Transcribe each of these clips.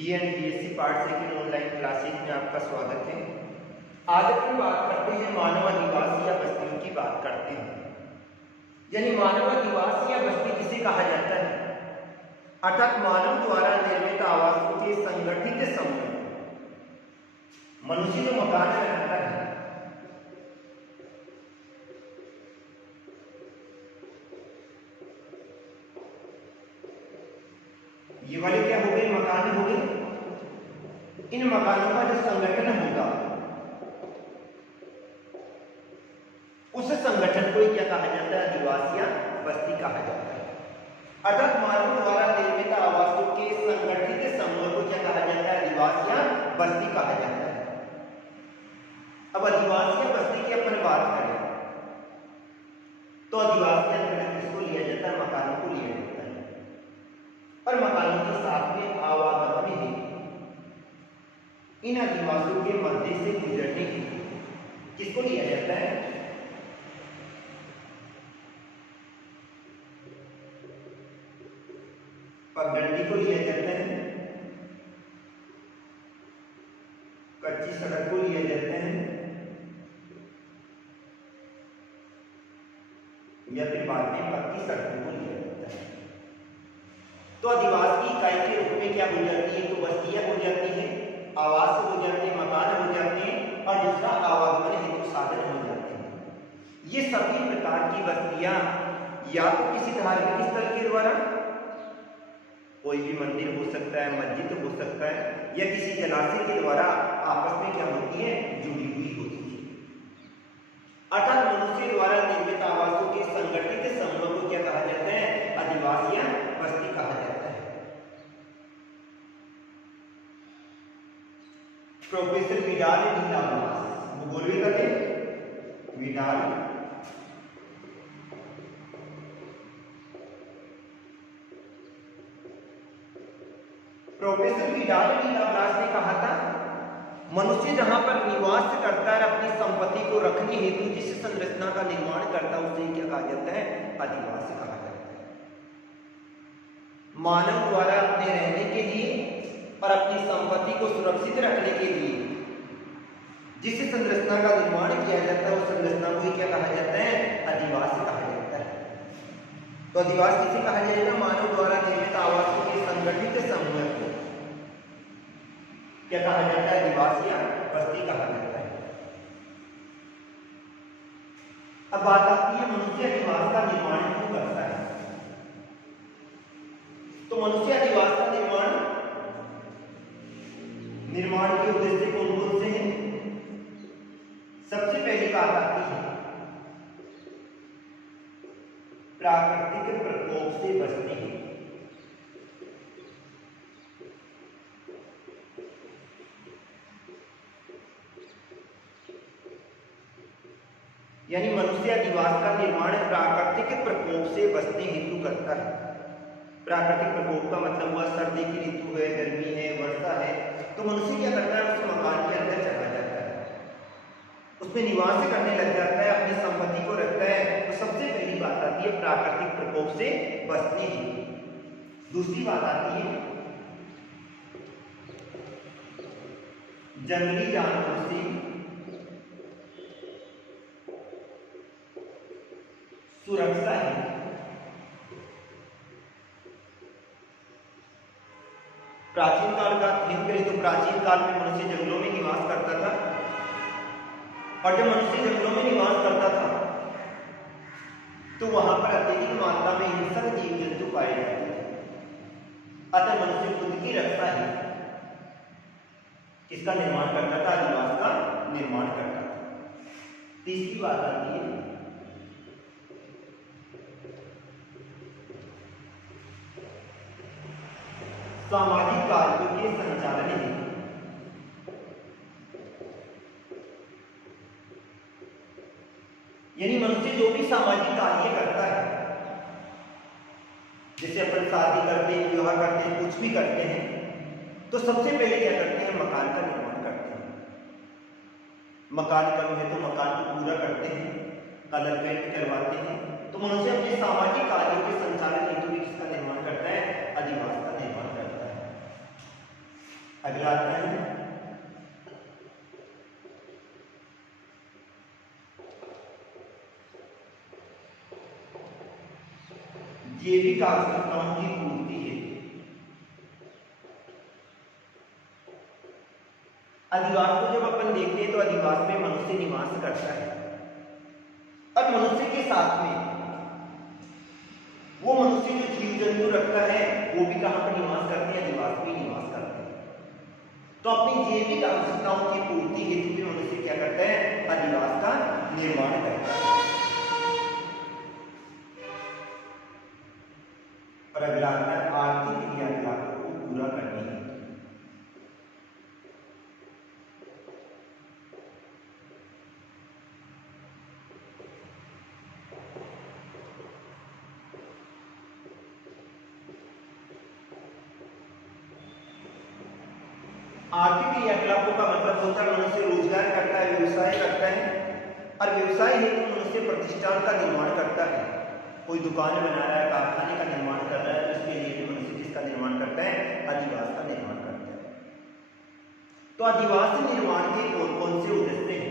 BA and BSc part second online classes में आपका स्वागत है। आज अपन बात करते हैं मानव अधिवास या बस्तियों की बात करते हैं। यानी मानव अधिवास या बस्ती किसे कहा जाता है, अर्थात मानव द्वारा निर्मित आवासों के संगठित समूह। मनुष्य जो मकान में रहता है, ये वाले क्या हो गए, मकान हो गए। इन मकानों का जो संगठन होगा उस संगठन को क्या कहा जाता है, अधिवास या बस्ती कहा जाता है। अर्थात मानव द्वारा निर्मित आवासों के संगठित समूह को क्या कहा जाता है, अधिवास या बस्ती कहा जाता है। अब अधिवास या बस्ती की अपन बात करें तो अधिवास के अंतर्गत किसको लिया जाता है, मकानों को लिया जाता है। और मकानों के साथ में आवागमन है इन अधिवासियों के मध्य से गुजरने की किसको लिया जाता है, पगडंडी को लिया जाता है, कच्ची सड़क को लिया जाता है, या फिर बाद में पक्की सड़कों को लिया जाता है। तो अधिवास की इकाई के रूप में क्या हो जाती है, तो बस्तियां हो जाती है, आवास हो जाते हैं, मकान हो जाते हैं, और दूसरा आवागमन हेतु साधन हो जाते हैं। ये सभी प्रकार की बस्तियां या तो किसी धार्मिक स्थल के द्वारा, कोई भी मंदिर हो सकता है, मस्जिद हो सकता है, या किसी जलाशय के द्वारा आपस में क्या होती है, जुड़ी हुई होती है। अर्थात मनुष्य द्वारा निर्मित आवासों के संगठित समूह को क्या कहा जाता है, अधिवास या बस्ती कहा जाता है। प्रोफेसर विडाल डी लाप्लास, वो बोलवे करते Vidal professor Vidal de Laplace ने कहा था, मनुष्य जहां पर निवास करता है, अपनी संपत्ति को रखने हेतु जिस संरचना का निर्माण करता है उसे क्या कहा जाता है, अधिवास कहा जाता है। मानव द्वारा अपने रहने के लिए और अपनी संपत्ति को सुरक्षित रखने के लिए जिस संरचना का निर्माण किया जाता है उस संरचना को क्या कहा जाता है, अधिवास कहा जाता है। तो अधिवास किसे कहा जाएगा, मानव द्वारा निर्मित आवासों के संगठित समूह को क्या कहा जाता है, अधिवास या बस्ती कहा जाता है। अब बात आती है मनुष्य अधिवास का निर्माण क्यों करता है। तो मनुष्य अधिवास का निर्माण के उद्देश्य कौन कौन से हैं। सबसे पहली बात आती है प्राकृतिक प्रकोप से बचने की। यानी मनुष्य अधिवास का निर्माण प्राकृतिक प्रकोप से बचने हेतु करता है। प्राकृतिक प्रकोप का मतलब हुआ सर्दी की ऋतु है, गर्मी है, वर्षा है, तो मनुष्य क्या करता है, उस मकान के अंदर चला जाता है, उसमें निवास करने लग जाता है, अपनी संपत्ति को रखता है। तो सबसे पहली बात आती है प्राकृतिक प्रकोप से बचने की। दूसरी बात आती है जंगली जानवरों से सुरक्षा है। प्राचीन काल का अध्ययन करें तो प्राचीन काल में मनुष्य जंगलों में निवास करता था, और जब मनुष्य जंगलों में निवास करता था तो वहां पर अत्यधिक मात्रा में हिंसक जीव जंतु पाए जाते थे। अतः मनुष्य खुद की रक्षा है किसका निर्माण करता था, अधिवास का निर्माण करता था। तीसरी बात आती है सामाजिक कार्यों के संचालन हेतु। यानी मनुष्य जो भी सामाजिक कार्य करता है, जैसे अपन शादी करते हैं, विवाह करते हैं, कुछ भी करते हैं, तो सबसे पहले क्या करते हैं, मकान का निर्माण करते हैं। मकान कम है तो मकान को पूरा करते हैं, कलर पेंट करवाते हैं। तो मनुष्य अपने सामाजिक कार्यों के संचालन हेतु भी किसका निर्माण करता है, अधिवास का निर्माण करता है। जैविक आवश्यकताओं की पूर्ति हेतु अधिवास को जब अपन देखते हैं तो अधिवास में मनुष्य निवास करता है और मनुष्य के साथ में वो मनुष्य जो जीव जंतु रखता है वो भी कहां पर निवास करते हैं, अधिवास में निवास करते हैं। तो अपनी जैविक आवश्यकताओं की पूर्ति हेतु भी मनुष्य क्या करता है, अधिवास का निर्माण करता है। और अगला आता है आर्थिक क्रियाकलापों को पूरा करने हेतु। आर्थिक क्रियाकलापों का मतलब होता है मनुष्य रोजगार करता है, व्यवसाय करता है और व्यवसाय हेतु मनुष्य प्रतिष्ठान का निर्माण करता है। कोई दुकान बना रहा है, कारखाने का निर्माण कर रहा है, तो इसके लिए भी मनुष्य किसका निर्माण करता है, अधिवास का निर्माण करता है। तो अधिवास निर्माण के कौन कौन से उद्देश्य हैं?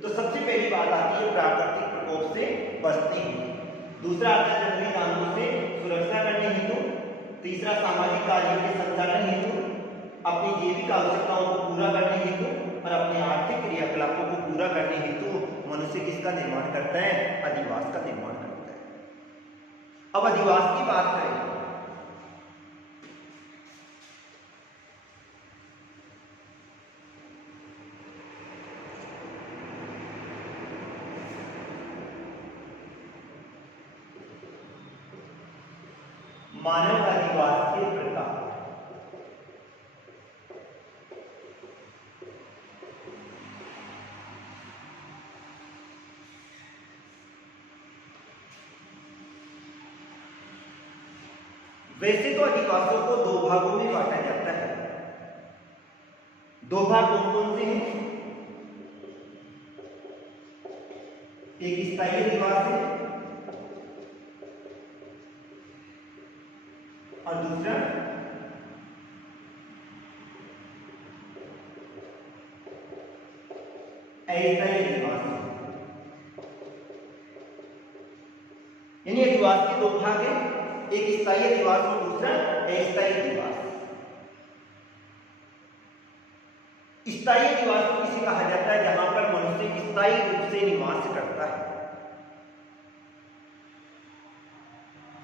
तो सबसे पहली बात आती है प्राकृतिक प्रकोप से बचने हेतु, दूसरा आता है जंगली जानवरों से सुरक्षा करने हेतु, तीसरा सामाजिक कार्यों के संचालन हेतु, अपनी जैविक आवश्यकताओं को पूरा करने हेतु और अपने आर्थिक क्रियाकलापों को पूरा करने हेतु मनुष्य किसका निर्माण करता है, अधिवास का निर्माण करता है। अब अधिवास की बात करें मानव अधिवास के प्रकार। वैसे तो अधिवासों को दो भागों में बांटा जाता है। दो भाग कौन कौन से हैं? एक स्थायी अधिवास है और दूसरा अस्थायी अधिवास है। यानी अधिवास के दो भाग हैं, एक स्थायी अधिवास और दूसरा अस्थायी अधिवास। स्थायी अधिवास को किसे कहा जाता है, जहां पर मनुष्य स्थायी रूप से निवास करता है।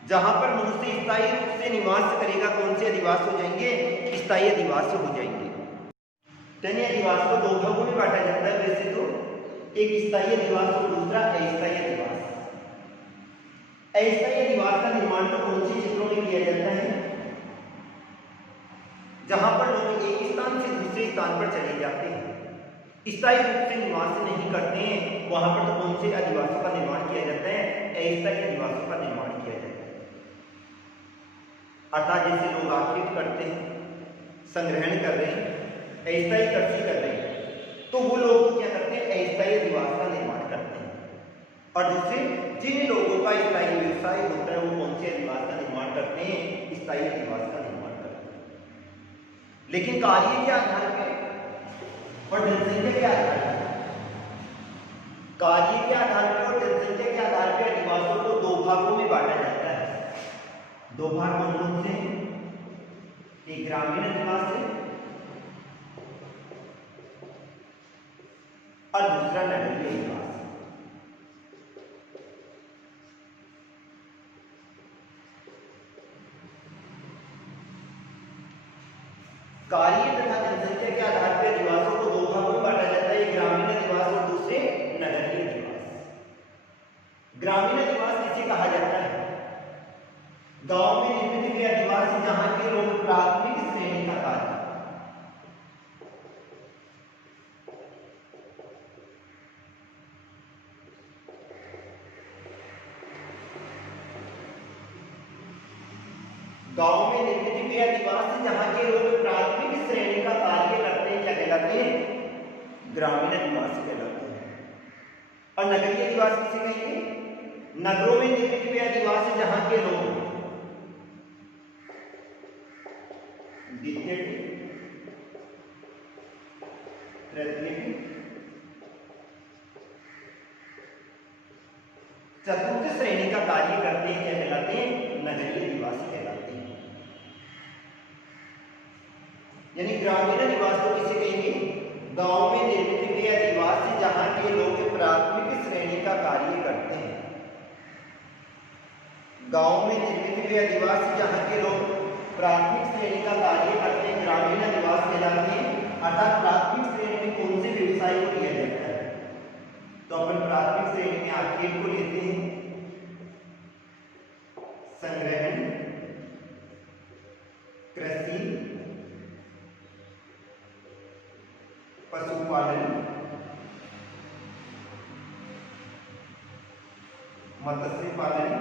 जहां पर मनुष्य स्थायी रूप से निवास करेगा कौन से अधिवास हो जाएंगे, स्थायी अधिवास हो जाएंगे। यानी अधिवास को दो भागों में बांटा जाता है वैसे तो, एक स्थायी अधिवास और दूसरा अस्थायी अधिवास। अस्थायी अधिवास का निर्माण तो कौन से क्षेत्रों में किया जाता है, जहां पर लोग एक स्थान से दूसरे स्थान पर चले जाते हैं, स्थायी रूप से निवास नहीं करते हैं, वहां पर तो कौन से अधिवासों का निर्माण किया जाता है, अस्थायी अधिवासों का निर्माण किया जाता है। अर्थात जैसे लोग आखेट करते हैं, संग्रहण कर रहे हैं, अस्थायी कृषि कर रहे हैं, तो वो लोग क्या करते हैं, अस्थायी अधिवास का निर्माण करते हैं। और दूसरे जिन लोगों का स्थायी व्यवसाय होता है वो कौन से अधिवास का निर्माण करते हैं, स्थायी अधिवास का निर्माण करते हैं। लेकिन कार्य के आधार पर और जनसंख्या के आधार पर, कार्य के आधार पर और जनसंख्या के आधार पर अधिवासों को दो भागों में बांटा जाता है। दो भाग कौन कौन से हैं, एक ग्रामीण अधिवास है और दूसरा नगरीय अधिवास। कार्य तथा जनसंख्या के आधार पर अधिवासों को दो भागों में बांटा जाता है, एक ग्रामीण अधिवास और दूसरे नगरीय अधिवास। ग्रामीण अधिवास किसे कहा जाता है, गांव में निर्मित हुए अधिवास जहां के लोग प्राथमिक श्रेणी का कार्य, गांव में निर्मित हुए अधिवास जहां के लोग प्राथमिक श्रेणी का कार्य करते हैं, क्या कहलाते हैं, ग्रामीण अधिवास कहलाते हैं। और नगरीय अधिवास किसे कहेंगे, नगरों में निर्मित हुए अधिवास जहां के लोग द्वितीय तृतीय चतुर्थ श्रेणी का कार्य करते हैं, क्या कहलाते हैं? नगरीय निवासी कहलाते हैं। यानी ग्रामीण निवास को किसे कहेंगे? गांव में निर्मित हुए अधिवास जहां के लोग प्राथमिक श्रेणी का कार्य करते हैं। गांव में निर्मित हुए अधिवास जहां के लोग प्राथमिक श्रेणी का कार्य करते हैं, ग्रामीण निवास कहलाते हैं। अर्थात प्राथमिक श्रेणी में कौन से व्यवसाय को लिया जाता है? तो अपन प्राथमिक श्रेणी में आखेट को लेते हैं, संग्रहण, कृषि, पशुपालन, मत्स्य पालन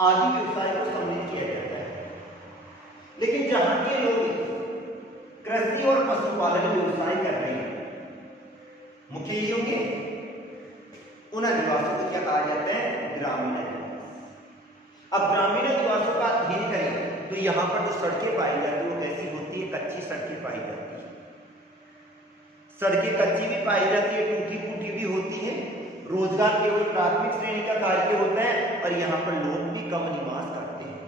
आदि व्यवसाय को सम्मिलित किया जाता है। लेकिन जहां के लोग कृषि और पशुपालन व्यवसाय कर रहे हैं, मुख्य ये होंगे, उन अधिवासों को क्या कहा जाता है? ग्रामीण अधिवास। अब ग्रामीण अधिवासों का अध्ययन करें तो यहां पर जो सड़कें पाई जाती है वो कैसी होती है? कच्ची सड़कें पाई जाती है। सड़कें कच्ची भी पाई जाती है, टूटी फूटी भी होती है। रोजगार केवल प्राथमिक श्रेणी का कार्य होता है और यहाँ पर लोग भी कम निवास करते हैं।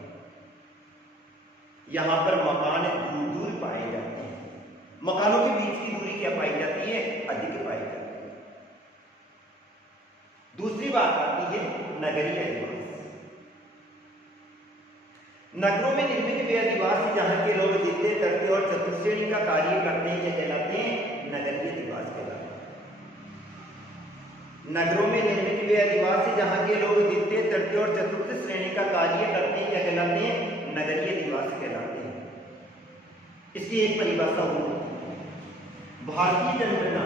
यहाँ पर मकान दूर दूर पाए जाते हैं। मकानों के बीच की दूरी क्या पाई जाती है? अधिक पाई जाती है। दूसरी बात आती है नगरीय अधिवास। नगरों में निर्मित हुए अधिवास जहां के लोग द्वितीय, तृतीय और चतुर्थ श्रेणी का कार्य करते हैं, कहलाते हैं नगरीय अधिवास कहलाते हैं। नगरों में निर्मित हुए अधिवास जहां के लोग द्वितीय, तृतीय और चतुर्थ श्रेणी का कार्य करते हैं, क्या कहलाते हैं? नगरीय अधिवास कहलाते हैं। इसकी एक परिभाषा होगी, भारतीय जनगणना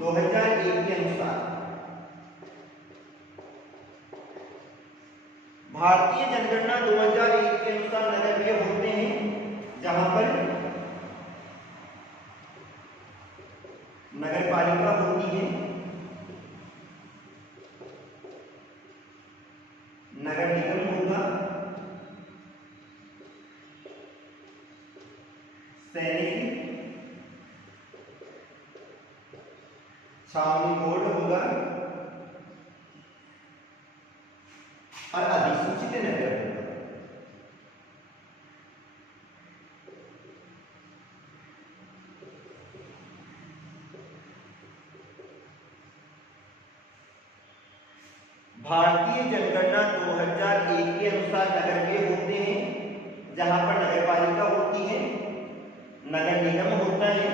2001 के अनुसार, भारतीय जनगणना 2001 के अनुसार नगर के होते हैं जहां पर नगर पालिका होती है, नगर निगम होगा, सैनिक छावनी बोर्ड होगा और अधिसूचित नगर होगा। भारतीय जनगणना 2001 के अनुसार नगर के होते हैं जहां पर नगर पालिका होती है, नगर निगम होता है,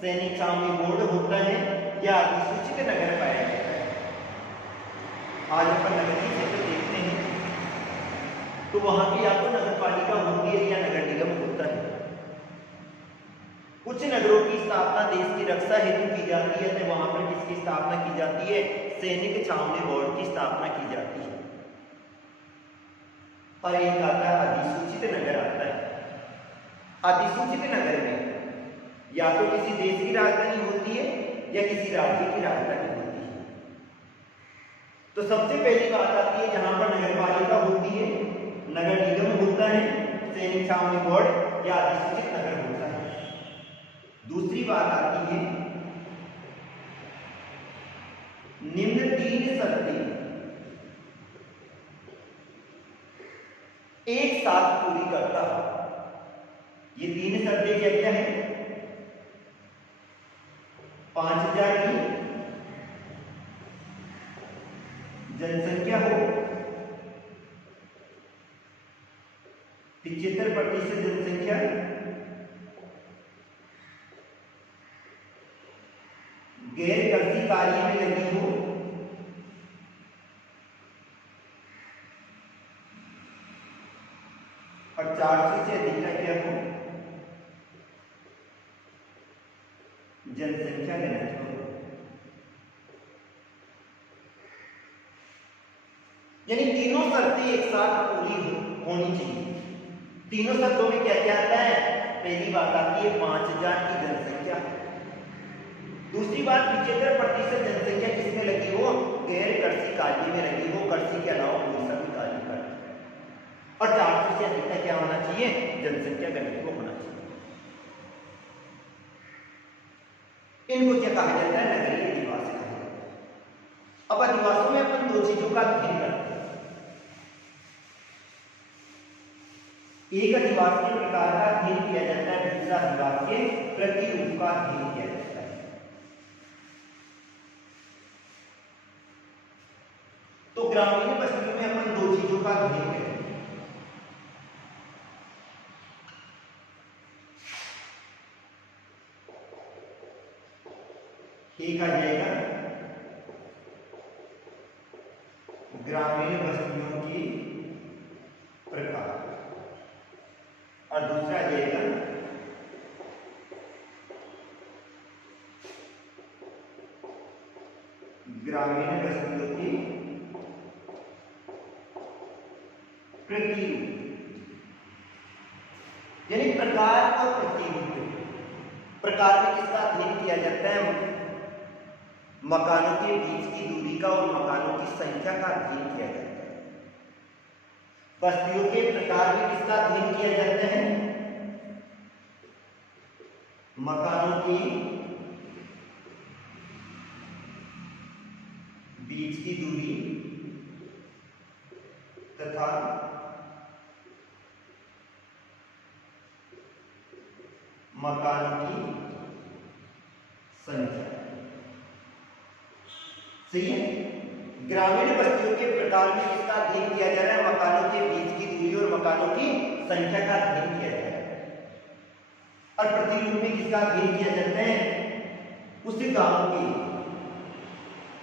सैनिक छावनी बोर्ड होता है या अधिसूचित नगर पाया जाता है। आज अपन नगरीय क्षेत्र देखते हैं तो वहां की या तो नगर पालिका होती है या नगर निगम होता है। कुछ नगरों की स्थापना देश की रक्षा हेतु की जाती है तो वहां पर किसकी स्थापना की जाती है? सैनिक छावनी बोर्ड की स्थापना की जाती है। और एक आता है अधिसूचित नगर आता है। अधिसूचित नगर में या तो किसी देश की राजधानी होती है या किसी राज्य की राजधानी होती है। तो सबसे पहली बात आती है जहां पर नगर पालिका होती है, नगर निगम होता है, सैनिक छावनी बोर्ड या अधिसूचित नगर होता है। दूसरी बात आती है निम्न 3 शर्तें एक साथ पूरी करता है। ये 3 शर्तें क्या क्या है? 5000 की जनसंख्या हो, 75% जनसंख्या गैर कृषि कार्य में लगी हो, और 400 से अधिक का क्या हो? जनसंख्या घनत्व हो। यानी तीनों शर्तें एक साथ पूरी होनी चाहिए। तीनों शर्तों में क्या क्या आता है? पहली बात आती है 5000 की जनसंख्या। दूसरी बात 75% जनसंख्या किसमें लगी हो? गैर कृषि कार्य में लगी हो, कृषि के अलावा कोई सा भी कार्य कर। और 400 से अधिक का क्या होना चाहिए? जनसंख्या घनत्व होना चाहिए। इनको क्या कहा जाता है? नगरीय अधिवास कहा जाता है। अब अधिवासों में अपन दो चीजों का अध्ययन करते हैं। एक अधिवास के प्रकार का अध्ययन किया जाता है, दूसरा अधिवास के प्रतिरूप का अध्ययन किया जाता है। तो ग्रामीण बस्तियों में अपन दो चीजों का अध्ययन करेंगे। एक आ जाएगा ग्रामीण बस्तियों की प्रकार और दूसरा आ जाएगा ग्रामीण बस्तियों की प्रतिरूप, यानी प्रकार और प्रतिरूप। प्रकार में किसका अध्ययन किया जाता है? मकानों के बीच की दूरी का और मकानों की संख्या का अध्ययन किया जाता है। बस्तियों के प्रकार में किसका अध्ययन किया जाता है? मकानों की बीच की दूरी तथा मकानों की संख्या। सही है। ग्रामीण बस्तियों के प्रकार में किसका अध्ययन किया जा रहा है? मकानों के बीच की दूरी और मकानों की संख्या का अध्ययन किया जा रहा है। और प्रतिरूप में किसका अध्ययन किया जाता है? उस गांव के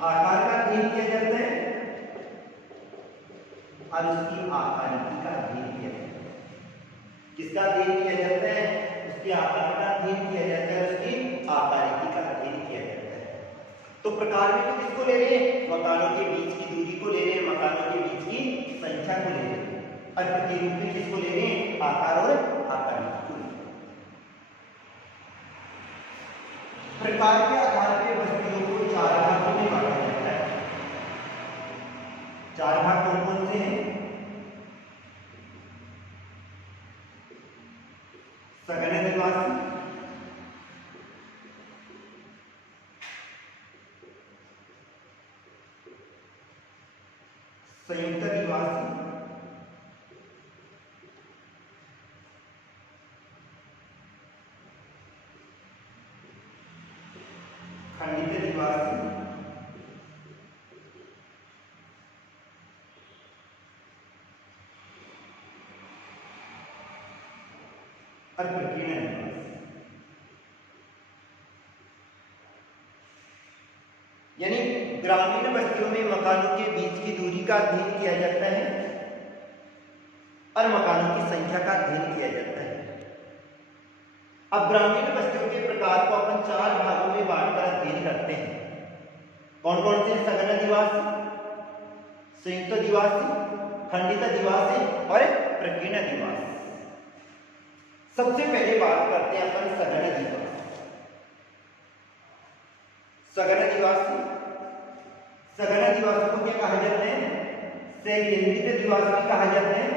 आकार का अध्ययन किया जाता है और उसकी आकारिकी का अध्ययन किया जाता है। किसका अध्ययन किया जाता है? उसके आकार का अध्ययन किया जाता है, उसकी आकारिकी का अध्ययन किया जाता है। तो प्रकार में तो किसको ले रहे हैं? मकानों के बीच की दूरी को ले रहे हैं, मकानों के बीच की संख्या को ले रहे हैं। और प्रतिरूप में किसको ले रहे हैं? आकार और आकारिकी को। प्रकार के आधार पर बस्तियों को चार भागों में बांटा जाता है। चार भाग कौन कौन से हैं? सघन अधिवासी, संयुक्त अधिवासी, खंडित अधिवासी और प्रकीर्ण अधिवासी। यानी ग्रामीण बस्तियों में मकानों के बीच की दूरी का अध्ययन किया जाता है और मकानों की संख्या का अध्ययन किया जाता है। अब ग्रामीण बस्तियों के प्रकार को अपन चार भागों में बांटकर अध्ययन करते हैं। कौन कौन से? सघन अधिवासी, संयुक्त अधिवासी, खंडित अधिवासी और प्रकीर्ण अधिवासी। सबसे पहले बात करते हैं अपन सघन अधिवासी। सघन अधिवासी, सघन अधिवासी को क्या कहा जाता है? संकेंद्रित अधिवासी कहा जाता है।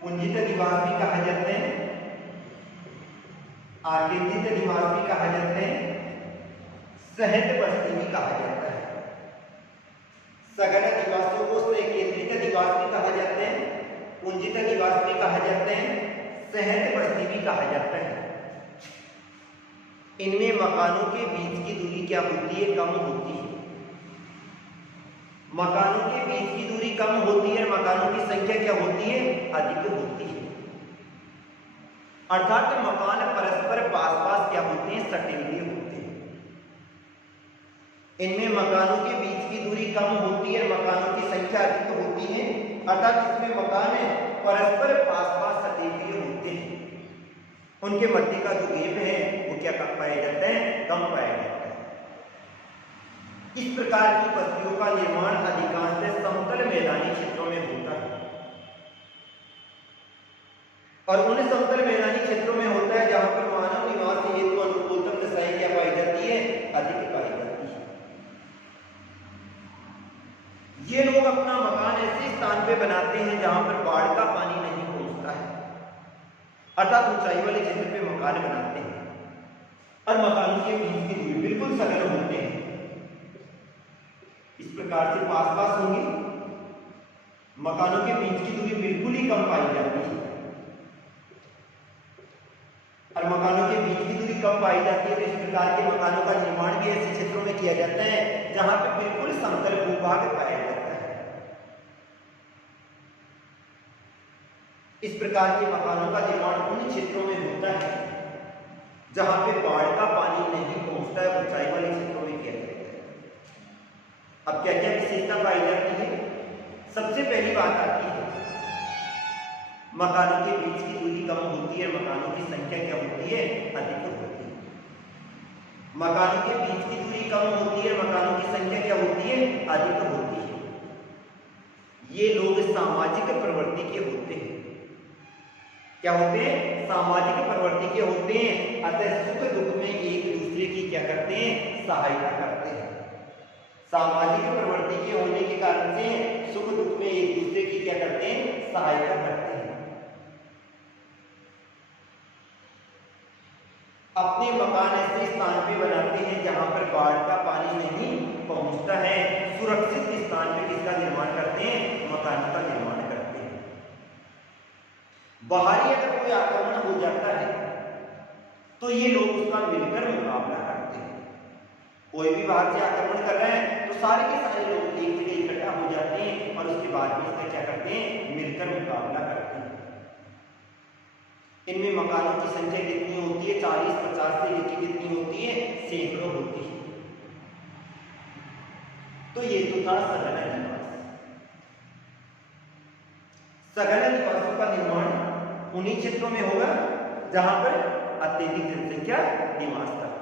पुंजित अधिवास भी कहा जाते हैं, आकेंद्रित अधिवास भी कहा जाते हैं, सहज बस्ती भी कहा जाता है। सघन अधिवासों को संकेंद्रित अधिवास भी कहा जाते हैं, पुंजित अधिवास भी कहा जाते हैं, सहज बस्ती भी कहा जाता है। इनमें मकानों के बीच की दूरी क्या होती है? कम होती है। मकानों के बीच की दूरी कम होती है, मकानों की संख्या क्या होती है? अधिक होती है। अर्थात मकान परस्पर पास पास क्या होते हैं? सटे हुए होते हैं। इनमें मकानों के बीच की दूरी कम होती है, मकानों की संख्या अधिक होती है। अर्थात इसमें मकान परस्पर पास पास सटे हुए होते हैं। उनके मध्य का जो गैप है वो क्या कम पाया जाता है? कम पाया जाता है। इस प्रकार की बस्तियों का निर्माण अधिकांश समतल मैदानी क्षेत्रों में होता है और उन समतल मैदानी क्षेत्रों में होता है जहां पर मानव निवास हेतु अनुकूलतम दशाएं क्या पाई जाती है? अधिक पाई जाती है। ये लोग अपना मकान ऐसे स्थान पे बनाते हैं जहां पर बाढ़ का पानी नहीं पहुंचता है, अर्थात ऊंचाई वाले क्षेत्र पे मकान बनाते हैं और मकानों के बीच की दूरी बिल्कुल सघन होते हैं। इस प्रकार से पास पास होंगे, मकानों के बीच की दूरी बिल्कुल ही कम पाई जाती है और मकानों के बीच की दूरी कम पाई जाती है तो इस प्रकार के मकानों का निर्माण भी ऐसे क्षेत्रों में किया जाता है जहां पे बिल्कुल समतल भूभाग पाया जाता है। इस प्रकार के मकानों का निर्माण उन क्षेत्रों में होता है जहां पे बाढ़ का पानी नहीं पहुंचता है, ऊंचाई वाले क्षेत्रों में किया जाता है। अब क्या क्या विशेषता पाई जाती है? सबसे पहली बात आती है मकानों के बीच की दूरी कम होती है, मकानों की संख्या क्या होती है? अधिक होती है। मकानों के बीच की दूरी कम होती है, मकानों की संख्या क्या होती है? अधिक होती है। ये लोग सामाजिक प्रवृत्ति के होते हैं। क्या होते हैं? सामाजिक प्रवृत्ति के होते हैं, अतः सुख दुख में एक दूसरे की क्या करते हैं? सहायता करते हैं। सामाजिक प्रवृत्ति के होने के कारण से सुख दुख में एक दूसरे की क्या करते हैं? सहायता करते हैं। अपने मकान ऐसे स्थान पे बनाते हैं जहां पर बाढ़ का पानी नहीं पहुंचता है। सुरक्षित स्थान पे किसका निर्माण करते हैं? मकान का निर्माण करते हैं। बाहरी अगर कोई आक्रमण हो जाता है तो ये लोग उसका मिलकर मुकाबला करते हैं। कोई भी बाहर से आक्रमण कर रहे हैं तो सारे के सारे लोग एक जगह इकट्ठा हो जाते हैं और उसके बाद में इसका क्या करते हैं? मिलकर मुकाबला करते हैं। इनमें मकानों की संख्या कितनी होती है? 40-50 से लेकर कितनी होती है? सैकड़ों होती है। तो ये तो था सघन निवास। सघन निवासों का निर्माण उन्हीं क्षेत्रों में होगा जहां पर अत्यधिक जनसंख्या निवास करती है।